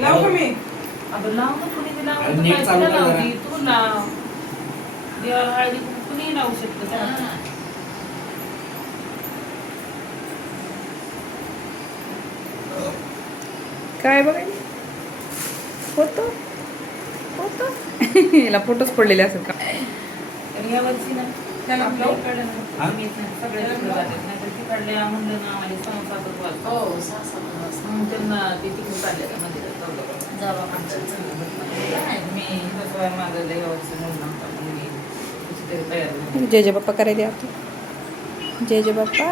लावू का मी? अगं लाव ना कुणी बी लाव नीट काय चालू तिला कर लावती? तू लाव. देवाला हळदी कुंकू कुणीही लावू शकतं त्याला. काय बघायला फोटो? फोटो? याला फोटोच पडलेले असेल का? तर या वर्षी ना. हा? हो. जय जय बाप्पा करायला आता जय जय बाप्पा.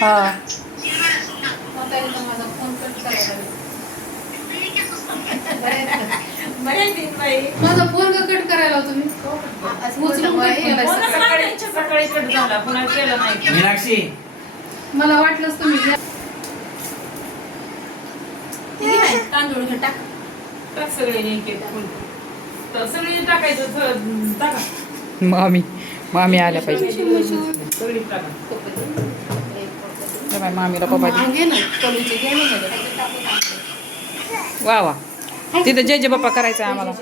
हा माझा फोन कट करायला बरं आहे ती बाई. माझा फोन कट करायला होतो मी उचलून कट केलाय फोनच सकाळी. सकाळी सकाळी कट झाला पुन्हा केलं नाही मीनाक्षी मला वाटलंच तुम्ही. तांदूळ घे टाक टाक सगळे एक एक फुल तर सगळी टाकायचं टाका मामी मामी आल्या पाहिजे सगळी टाका बाई, मामीला पप्पा. वा वा. तिथं जय जय बाप्पा करायचं आहे आम्हाला.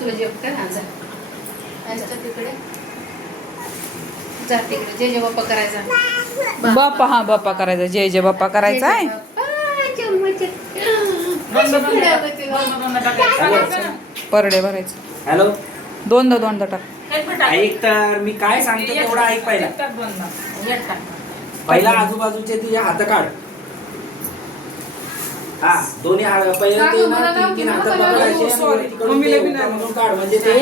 तुला जा. तिकडे. जा तिकडे. जय जय बाप्पा करायचा बाप्पा हा बाप्पा करायचा. जय जय बाप्पा करायचा आहे. टाकायचं परडे भरायचं. हॅलो? दोनदा दोनदा टाक. एक. ऐक तर मी काय सांगतो तेवढा ऐक पहिला. पहिला आजूबाजूचे तुझे हात काढ. हा दोन्ही हात पहिले ते ना तीन तीन हात पकडायचे आणि. तिकडून ते. म्हणून काढ. म्हणजे ते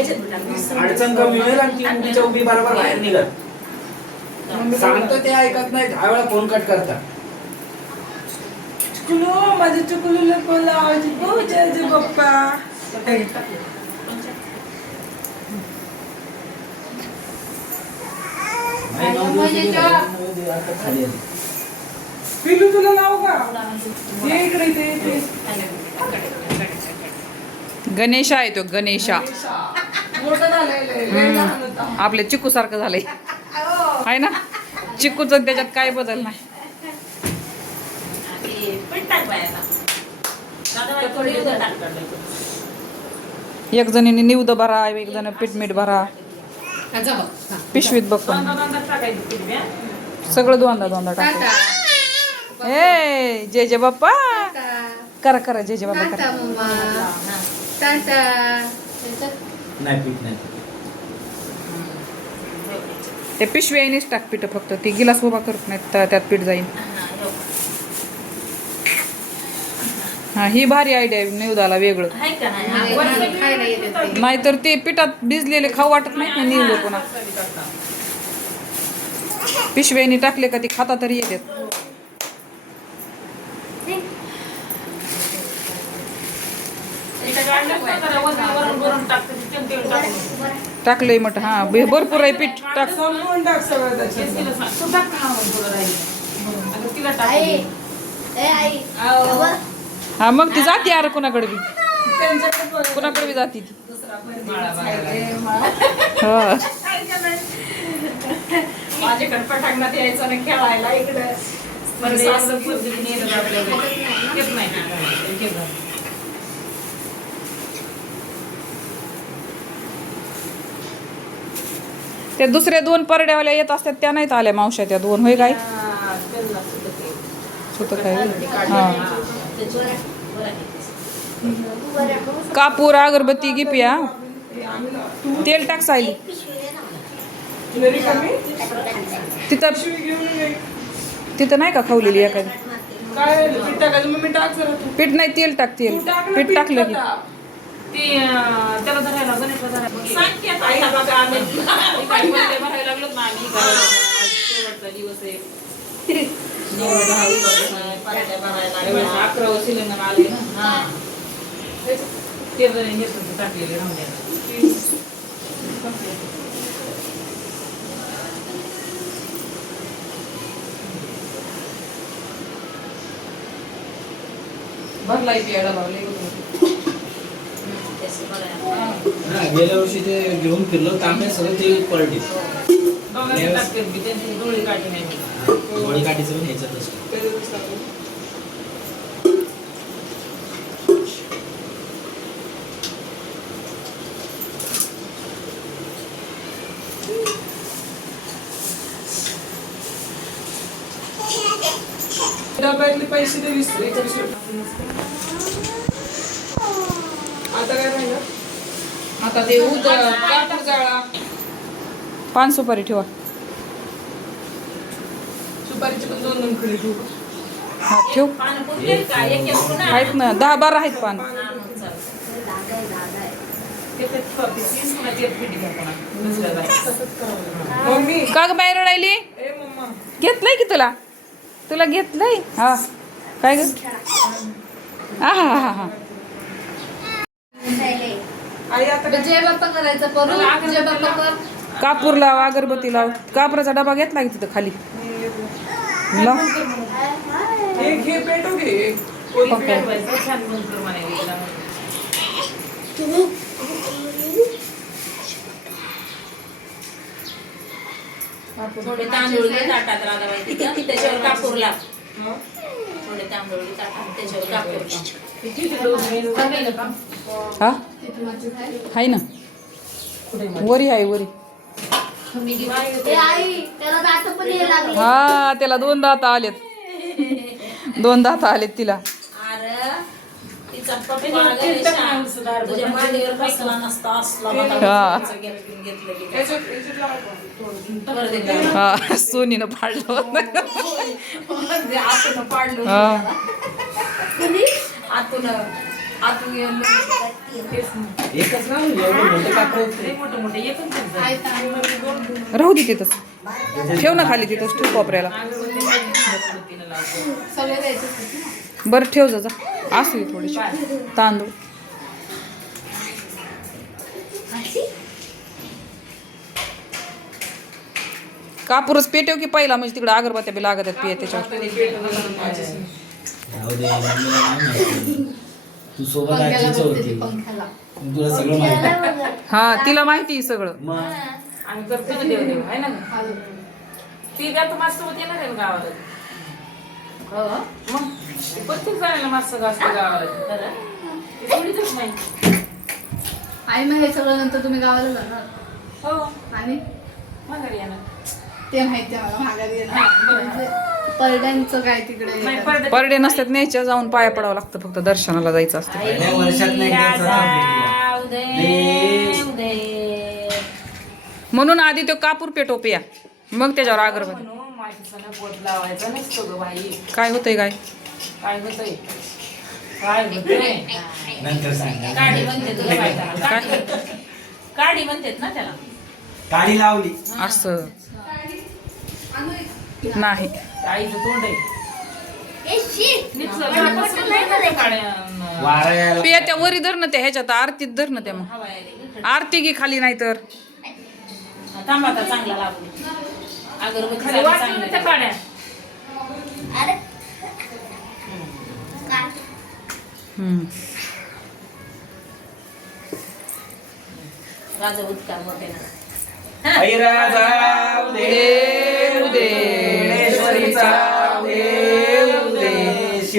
अडचण कमी होईल आणि ती उभीच्या उभी बरोबर बाहेर निघत सांगतो ते ऐकत नाही दहा वेळा फोन कट करतात चुकलो माझ्या चुकलूला पण लावायची गो जय जय बाप्पा नाही, नऊ दिवस म्हणजे गेले. जेव्हा- नऊ दिवस आता खाली आली. पिलू तुला लावू का? ये इकडे गणेशा आहे तो गणेशा. आपल्या चिकू सारखं झालंय आहे ना? चिकूच त्याच्यात काय बदल नाही ते पीठ टाक बायाला. दादा बाई, थोडी उद्या टाक टाकलं. एक जणीने निवद भरा एक जण पीठमीठ भरा हा, जा. हा. पिशवीत बघ पण दोनदा दोनदा टाकायचं पीठ बी, हं? सगळं दोनदा दोनदा टाक. ए जय जय बाप्पा. करा करा जय जय बाप्पा टाटा, करा मम्मा. टाटा. त्याच्यात नाही पीठ नाही ते पिशव्यानेच टाक पीठ फक्त ती गिलास उभा करत नाहीत त्या- त्यात पीठ जाईल हा, हो. भारी आयडिया आहे निवदाला वेगळं आहे का नाही? नाही, हा, नाही, वरचं खायला येते ते. नाहीतर ते पिठात भिजलेले खाऊ वाटत नाही ना निवलं पुन्हा. पिशव्याने टाकले का ती खाता तरी येतात. टाकलंय मट हा भरपूर आहे पीठ टाक संपवून सगळं त्याच्यात तिला टाक. आओ. हा मग ती जाते यार कुणाकडे बी. कुणाकडे बी जाते ती. हा. माझ्याकडे पटांगणात यायचं ना खेळायला इकडे. म्हणजे. त्या दुसऱ्या दोन परड्यावाल्या येत असतात त्या नाहीत आल्या मावश्या त्या दोन. होय काय? हा, ते. होतं काय? हा. हा. कापूर अगरबत्ती गिपिया. तेल टाक सायली. रिकामी? तिथं. तिथं नाही का खावलेली एखादी? पीठ नाही तेल टाक तेल. पीठ टाकलं की त्याला नऊ दहा भरायला अकरा सिलेंडर आले ना हा ते जरी नेसून टाकलेले राहून भरलाय गेल्या वर्षी ते घेऊन फिरलो तांबे सगळं ते पडले डोळे काढले डोळी नाही. मी. काठीचं पण ह्याच्यात असतं डब्यातले पैसे ते वीस आता काय राहिलं? आता ते उद पान सुपारी ठेवा. सुपारीचे पण दोन दोन खडी ठेवू हा ठेव. पानं. पुरतील का? एक एक पुन्हा आहेत ना दहा बारा आहेत पान. मम्मी. का ग बाहेर मम्मा. घेतलंय की तुला? तुला घेतलंय? हा. काय ग? हा हा हा हा. आई आता काय? जय बाप्पा करायचं करू? जय बाप्पा कर. कापूर लाव अगरबत्ती लाव. कापराचा डबा घेतला की तिथं खाली? एक पेटो घे ओके. तिला. थोडे तांदूळ घे ताटात तिथं. त्याच्यावर कापूर लाव हा? थोडे तांदूळ घे ताटात. त्याच्यावर कापूर. लाव हा. हाय ना वरी आहे वरी. हा त्याला दोन दात आलेत. दोन दात आलेत तिला. हा. हा सोनीनं. म्हणजे आतून पाडलो येऊन एकच ना एवढं मोठं कापड एकच राहू दे तिथंच. ठेव ना खाली तिथंच ठेव कोपऱ्याला. सगळे द्यायचे बरं ठेव जा असू थोडीशी. तांदूळ. कापूरच पेटव की पहिला म्हणजे तिकडे अगरबत्त्या बी लागत आहेत पिये त्याच्यावर. तू सोबत पंख्याला आजीचं बघते होती. ती पंख्याला. तुला सगळं माहिती हा तिला माहिती आहे सगळं. मग? आम्ही करतो ना देव देव आहे ना. ती तर माझ्यासोबत येणार आहे ना गावाला. हो. मग? ते प्रत्येक जणाला माझं असतं गावाला. ते सोडीतच नाही आई मग हे सगळं नंतर तुम्ही गावाला जाणार? हो. आणि? माघारी येणार. ते माहिती आहे मला माघारी येणार. हा, बरं. परड्यांचं काय तिकडे परडे नसतात न्यायच्या जाऊन पाया पडावं लागतं फक्त दर्शनाला जायचं असतं. पहिल्या वर्षात नाही ना म्हणून आधी तो कापूर पेटो पिया मग त्याच्यावर अगरबत्ती. म्हणून माझ्या सगळं पोट लावायचा नसतो ग बाई. काय होतंय काय काय होतंय? काय होतंय? नंतर सांग. काडी म्हणते तुला माहिती आहे ना? काडी काडी म्हणतात ना त्याला. काडी लावली. असं. नाही. आईचं तोंड आहे. निपसं झाडापासून नाही का ते काड्या वारा यायला पिया त्या वरी धरणं त्या ह्याच्यात आरतीत धरणं त्या मग. आरती घे खाली नाही तर थांबा आता चांगला लागू. अगरबत्ती खाली वाटली ना त्या काड्या हम्म. राजा उदका मोठे ऐराजा उदे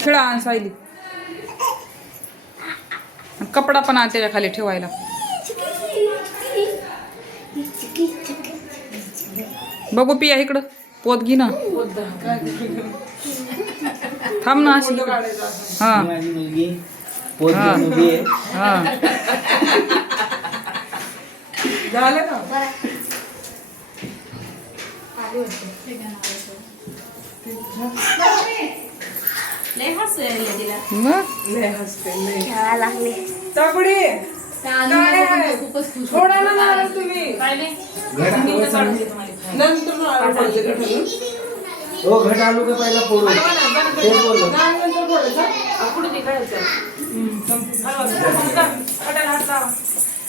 खिळा आण सायली. कपडा पण आण त्याच्याखाली ठेवायला. बघू पिया इकडं. पोत घे ना. थांब ना अशी. हा. झालं लय हसू यायला तिला मग लय हसते लय चाकुडी काय? खूपच खुश तुम्ही. नंतर का? हो घट आलू का पहिला फोडू तेच बोललो नाही, नंतर थोडंसं. आ, कुठं ते काढायचं? हलवा. समजा. कटाला हात लावा.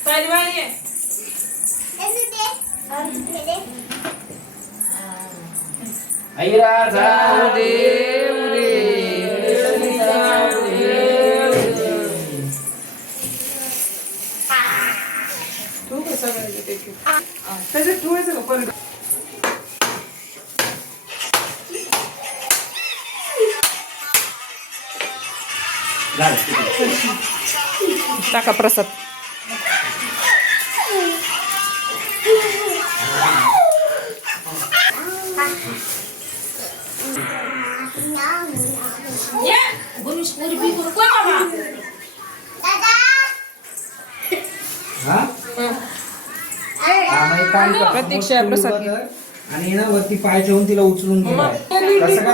पायरी बाहेर ये. ऐरा जाऊ दे त्याच्यात ठेवायचं का परत टाका प्रसाद ये. गणेश पोरी बी करू. कोण बाबा? हा? हा, मग एक काम कर. प्रतीक्षा, प्रसाद. आणि ना वरती पाय ठेवून तिला उचलून. कसं काय?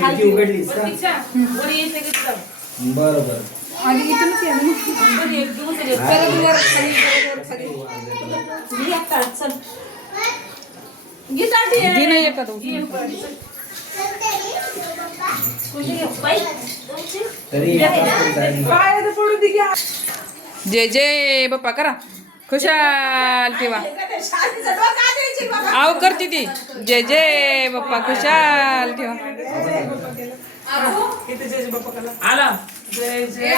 खिडकी उघडलीस का. बरं बरं. तरी जय जय बाप्पा करा. खुशाल ठेवा आव करते ती जय जय बाप्पा खुशाल ठेवा इथे जय जय बाप्पा करा. आला. जय जय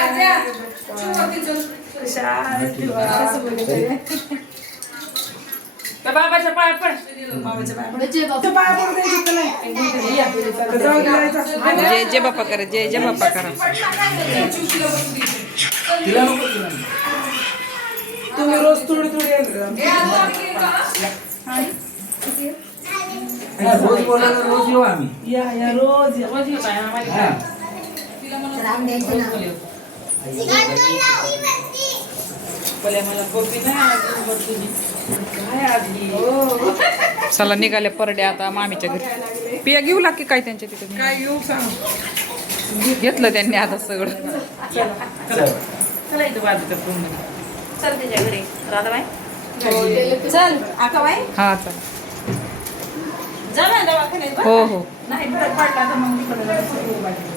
बाबाच्या पाया पड. जय जय बाप्पा करा जय जय बाप्पा. तुम्ही रोज थोडी थोडी येणार. हा, रोज बोलायला रोज येऊ आम्ही. या या रोज या. रोज आम्हाला हा. राम द्यायचे ना मला गोपी नाही? चला निघाले परडे आता मामीच्या घरी. पिया घेऊ लाग की काय त्यांच्या तिथे? काय येऊ सांग. घेतलं त्यांनी आता सगळं. चल. चला. इथं बाजूच्या फोन चल त्याच्या घरी. राधाबाई? चल आकाबाई? हा चल. जा ना दवाखान्यात बरं. हो हो. नाही फरक पडला तर मग तिकडे जायचं.